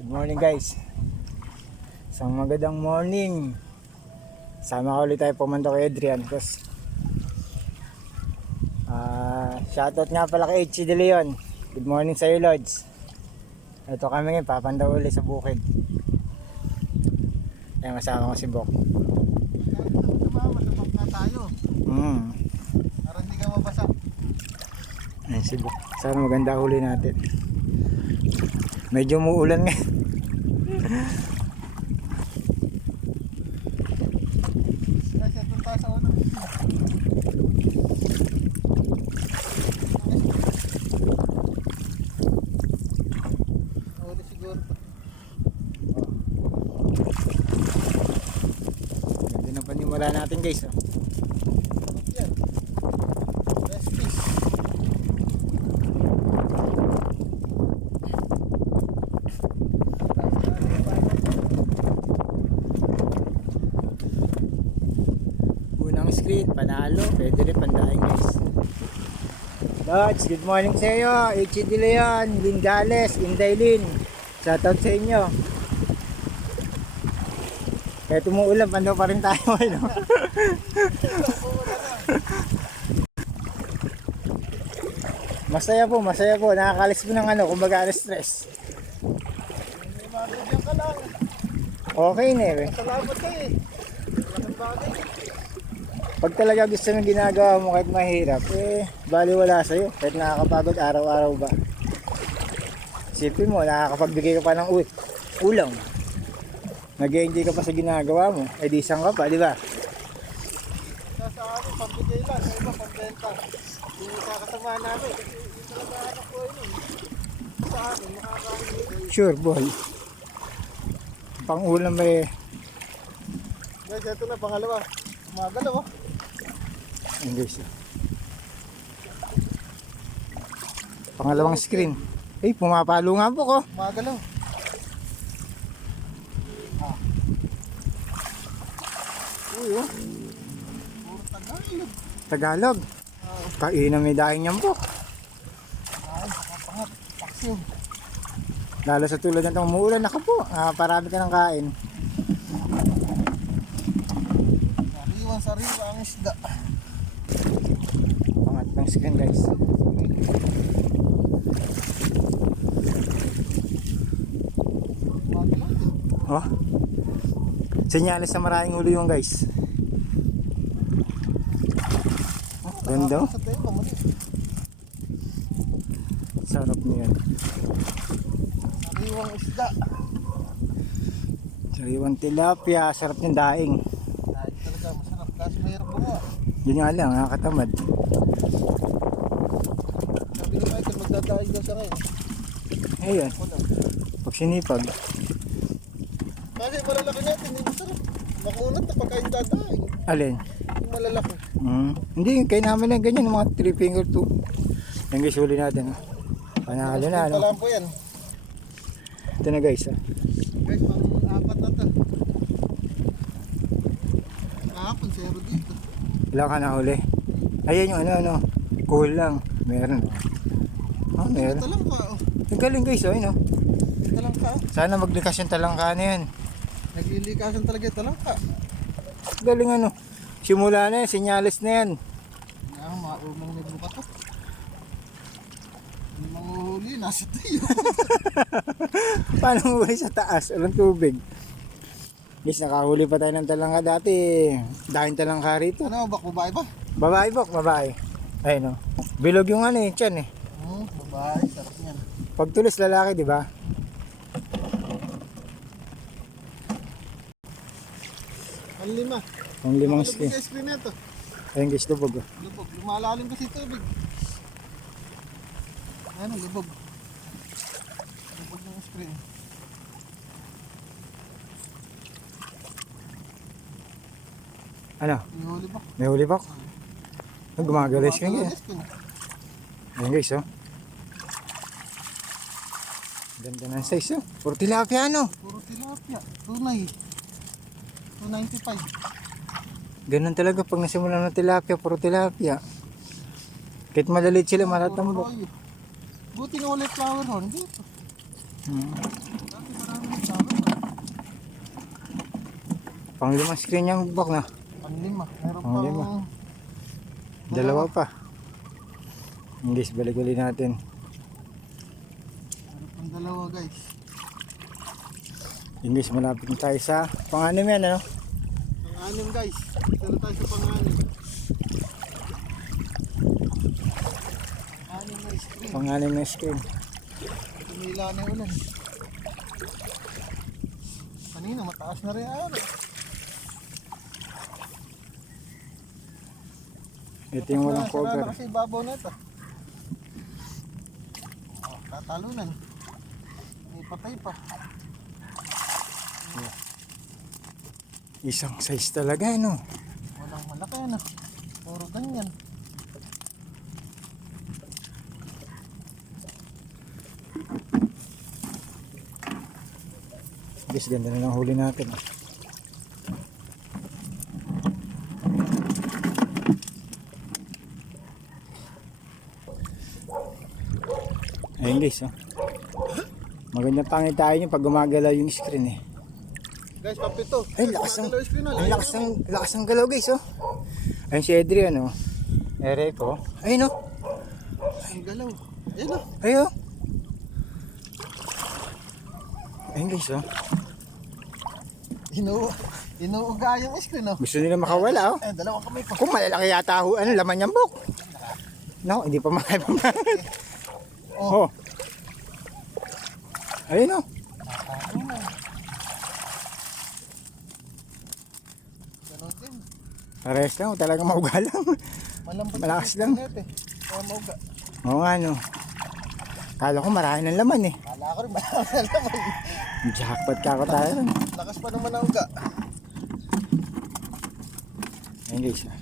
Good morning guys. Isang magandang morning. Sama ka ulit tayo pumunta kay Adrian. Tapos shoutout nga pala kay H. De Leon. Good morning sa iyo, Lods. Ito kami ngayon, papanda ulit sa bukid. Kaya masama ko si Bok. Masabak na tayo. Para hindi ka mabasa. Ayan si Bok. Sana maganda huli natin. Medyo muulan nga. Kasi ito tayo sa unang isla. Huli siguro to. Ganda na panimula natin guys. Oh. Yan. Best fish. Unang screen, panalo. Pwede rin pandahin guys. Lods, good morning sa iyo. H. De Leon, Lingales, Indaylin. Shoutout sa inyo. Kahit umuulan, pando pa rin tayo. No? Masaya po. Nakakalis po ng kumbaga stress. May mabigyan ka lang. Okay na eh. Salamat ka eh. Malaking bagay. Pag talaga gusto ng ginagawa mo kahit mahirap, baliwala sa'yo. Kahit nakakapagod araw-araw ba. Isipin mo, nakakapagbigay ka pa ng ulam. Nag-enjoy ka pa sa ginagawa mo. Di isang ka pa, di ba? Sa amin, pambigay lang. Sa iba, pambenta. Yung kakasama namin. Ito lang anak ko yun. Sa amin, makakain. Sure, boy. Pang-ulam Guys, ito na, pangalawa. Umagalaw. Ayun guys. Pangalawang screen. Pumapalo nga po ko. Umagalaw. Uy, oh. Puro Tagalog. Tagalog. Kainan may dahing yan po. Ay, nakapangat. Paksyo. Lalo sa tulad ng umuulan, naka po. Parami ka ng kain. Sariwa ang isda. Pangatlong screen guys. Oh. Senyales na maraming huli yung guys. Ganda. Sa tayo, pamuli. Sarap niyan. Sariwang isda. Sariwang tilapia. Sarap ng daing. Dahil talaga masarap. Kasi mayroon gumawa. Yun nga lang, nakakatamad. Sabi ni Michael, magdadaig daw siya ngayon. Ayan, Wala. pag sinipag. Kasi malalaki natin, hindi masarap. Makunat na pagkain dadaig. Alin? Yung malalaki. Hindi, kayo namin na ganyan, mga 3 finger 2. Yan guys, huli natin. Panalo na, ano? Talaan po yan. Ito na guys. Guys, pang-apat na to. Kahapon, 0 dito. Wala ka na huli. Ayan yung cool lang. Meron. Meron. Talangka, oh. Ang galing guys, ayun. Talangka. Sana maglikas yung talangka na yan. Naglilikasan talaga yung talangka. Galing simula na yan, senyales na yan. Maumang nito pa to. Yung mga huli, nasa tayo. Paano huli sa taas? Walang tubig. Guys, nakahuli pa tayo ng talangka dati. Dahil talangka rito. Ano, babae ba? Babae bok, babae. Ayun Bilog yung tiyan eh. Babae, sarap niyan. Pag tulis lalaki, di ba? Ang lima. Ang limang screen. Ang screen na ito. Ayun guys, lubog. Lubog. Lumalalim kasi tubig. Ano, lubog. Lubog ng screen. Ano? May huli ba? May huli bok? Gumagalis ka nga. Ayun guys, Ganda ng size, Puro tilapia, Puro tilapia. Tunay. 295. Ganun talaga pag nasimula ng tilapia, puro tilapia. Kahit malalit sila, matatambok. Buti nga ulit flower horn dito. Hmm. Dati marami Pang limang screen yung bak na. Panlima. Meron Panglima. pang Dalawa pa. Guys, balik ulit natin. meron pang dalawa guys. Guys, malapit na tayo sa pang-anim yan, ano? Pang-anim guys. Pero tayo sa pang-anim. Pang-anim na screen. Pang-anim na screen. Tumila na yung ulan. Kanina mataas na rin ano. Ito yung walang Sarado cover. kasi ibabaw na ito. Oh, tatalunan. May patay pa. Isang size talaga, ano? Walang malaki na. Puro ganyan. Guys, ganda na lang huli natin. Ayun guys, oh. Magandang pangit tayo nyo pag gumagalaw yung screen, eh. Guys, papito. Ay, lakas ng, Gumagalaw yung screen, ang lakas ng galaw guys, oh. Ayun si Adrian, oh. Ereko. Ayun, oh. Ang galaw. Ayun o. Ayun, oh. Ayun guys, oh. Inuuga yung screen o. Gusto nila makawala, oh. Eh, dalawang kamay pa. Kung malalaki yata ho, ano, laman niyang buk. No, hindi pa makaipamangat. Oh. Oh. Ayun, oh. Ganon din. Parehas lang, talagang mauga lang. Malambot Malakas yung lang. screen natin. Kaya mauga. Oo nga, no. Kala ko marami ng laman, eh. Kala ko rin marami na naman. Jackpot ka ako tayo. Lakas pa naman ang uga. Ayun guys, ah.